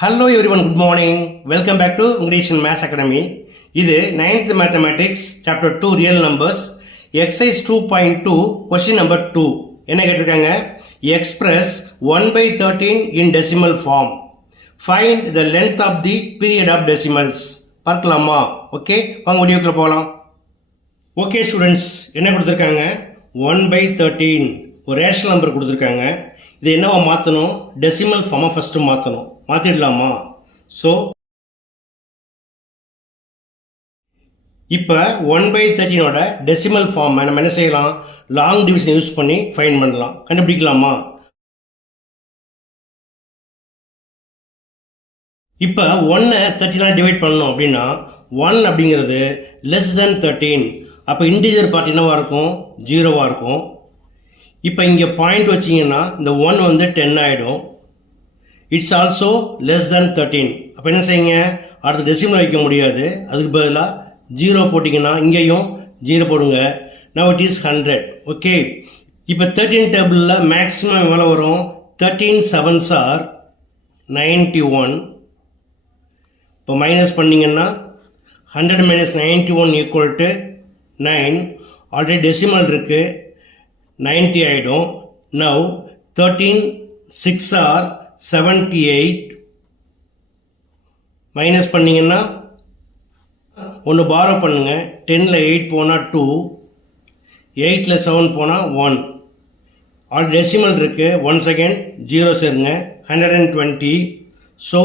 Hello everyone, good morning. Welcome back to English and Maths Academy. இது 9th Mathematics Chapter 2 Real Numbers Exercise 2.2 Question number 2. என்ன கேட்டிருக்காங்க? Express 1/13 in decimal form. Find the length of the period of decimals. பார்க்கலாமா? Okay, வாங்க வீடியோக்குள்ள போகலாம். Okay students, என்ன கொடுத்துருக்காங்க? 1/13 ஒரு ரேஷனல் நம்பர் கொடுத்துருக்காங்க. இது என்னவா மாற்றணும்? டெசிமல் ஃபார்மை ஃபஸ்ட்டு மாற்றணும். மாற்றிடலாமா? ஸோ இப்போ 1/13 டெசிமல் ஃபார்மை நம்ம என்ன செய்யலாம்? லாங் டிவிஷன் யூஸ் பண்ணி ஃபைண்ட் பண்ணலாம். கண்டுபிடிக்கலாமா? இப்போ 1 13 டிவைட் பண்ணணும் அப்படின்னா 1 அப்படிங்கிறது லெஸ் தென் 13. அப்போ இன்டிஜர் பார்ட் என்னவாக இருக்கும்? 0வாக இருக்கும். இப்போ இங்கே பாயிண்ட் வச்சிங்கன்னா இந்த 1 வந்து 10 ஆகிடும். It's also less than 13. அப்போ என்ன செய்யுங்க? அடுத்த டெசிமல் வைக்க முடியாது. அதுக்கு பதிலாக 0 போட்டிங்கன்னா இங்கேயும் 0 போடுங்க. Now it is 100. ஓகே, இப்போ 13 டேபிளில் மேக்ஸிமம் எவ்வளோ வரும்? 13 7s are 91. இப்போ மைனஸ் பண்ணிங்கன்னா 100 minus 91 equal to 9. Already decimal இருக்குது, 90 ஆகிடும். Now 13 6 are 78. மைனஸ் பண்ணிங்கன்னா ஒன்று பாரோ பண்ணுங்க. 10ல் 8 போனால் 2, 8ல் 7 போனால் 1. ஆல் டெசிமல் இருக்குது. ஒன்ஸ் அகேன் 0 சேருங்க. 120. So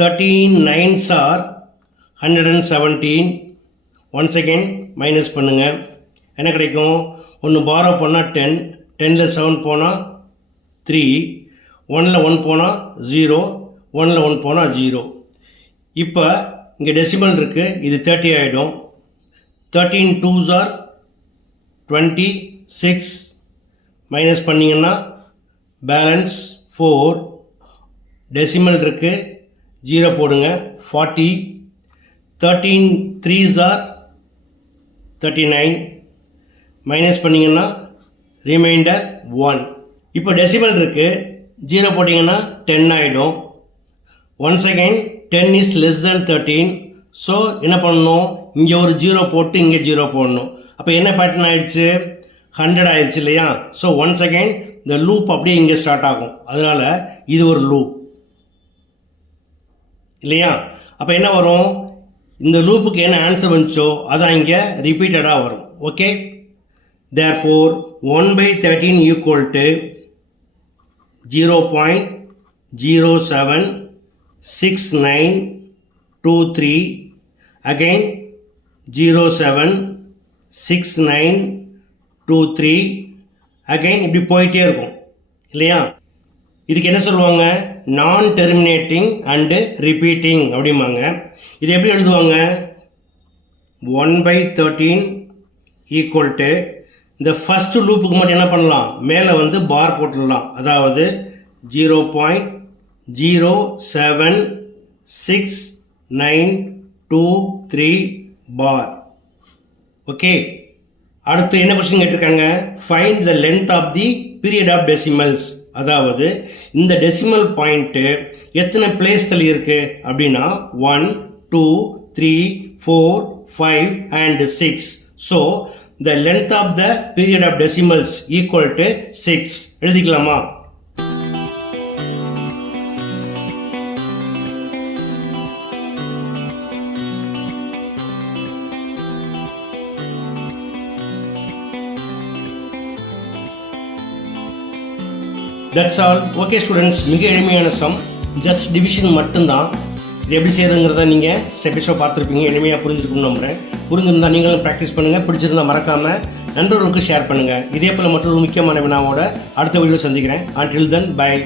13 9s are 117. Once again minus பண்ணுங்க. என்ன கிடைக்கும்? ஒன்று பாரோ பண்ணால் 10, 10ல் 7 போனால் 3, 1ல் 1 போனால் 0, 1ல் 1 போனால் 0. இப்போ இங்கே டெசிமல் இருக்குது, இது 30 ஆகிடும். 13 2s are 26. மைனஸ் பண்ணிங்கன்னா பேலன்ஸ் 4. டெசிமல் இருக்குது, 0 போடுங்க. 40. 13 3s are 39. மைனஸ் பண்ணிங்கன்னா ரிமைண்டர் 1. இப்போ டெசிமல் இருக்குது, 0 போட்டிங்கன்னா 10 ஆகிடும். Once again 10 is less than 13. So என்ன பண்ணணும்? இங்கே ஒரு 0 போட்டு இங்கே 0 போடணும். அப்போ என்ன பேட்டர்ன் ஆகிடுச்சு? 100 ஆயிடுச்சு இல்லையா? ஸோ ஒன்ஸ் அகெயின் இந்த லூப் அப்படியே இங்கே ஸ்டார்ட் ஆகும். அதனால் இது ஒரு லூப் இல்லையா? அப்போ என்ன வரும்? இந்த லூப்புக்கு என்ன ஆன்சர் வந்துச்சோ அதான் இங்கே ரிப்பீட்டடாக வரும். Okay, therefore 1/13 equal to 0.076923. again 076923. again இப்படி போயிட்டே இருக்கும் இல்லையா? இதுக்கு என்ன சொல்லுவாங்க? நான் டெர்மினேட்டிங் அண்டு ரிப்பீட்டிங் அப்படிம்பாங்க. இது எப்படி எழுதுவாங்க? 1/13 equal to இந்த ஃபஸ்ட்டு லூப்புக்கு மட்டும் என்ன பண்ணலாம்? மேலே வந்து பார் போட்டுடலாம். அதாவது 0.076923 பார். ஓகே, அடுத்து என்ன கொஸ்டின் கேட்டிருக்காங்க? Find the length of the period of decimals. அதாவது இந்த டெசிமல் பாயிண்ட்டு எத்தனை பிளேஸ்கள் இருக்குது அப்படின்னா 1 2 3 4 5 and 6. So the length of the period of decimals equal to 6. எழுதிக்கலாமா? That's all. Okay students, மிக எளிமையான சம், ஜஸ்ட் டிவிஷன் மட்டும்தான். இது எப்படி செய்யறதுங்கிறத நீங்கள் ஸ்டெப் பை ஸ்டெப் பார்த்துருப்பீங்க. எளிமையாக புரிஞ்சிருக்கும்னு நம்புகிறேன். புரிஞ்சிருந்தால் நீங்களும் ப்ராக்டிஸ் பண்ணுங்கள். பிடிச்சிருந்தால் மறக்காமல் நண்பர்களுக்கு ஷேர் பண்ணுங்கள். இதே போல் மற்றொரு முக்கியமான வினாவோட அடுத்த வீடியோ சந்திக்கிறேன். Until then, bye.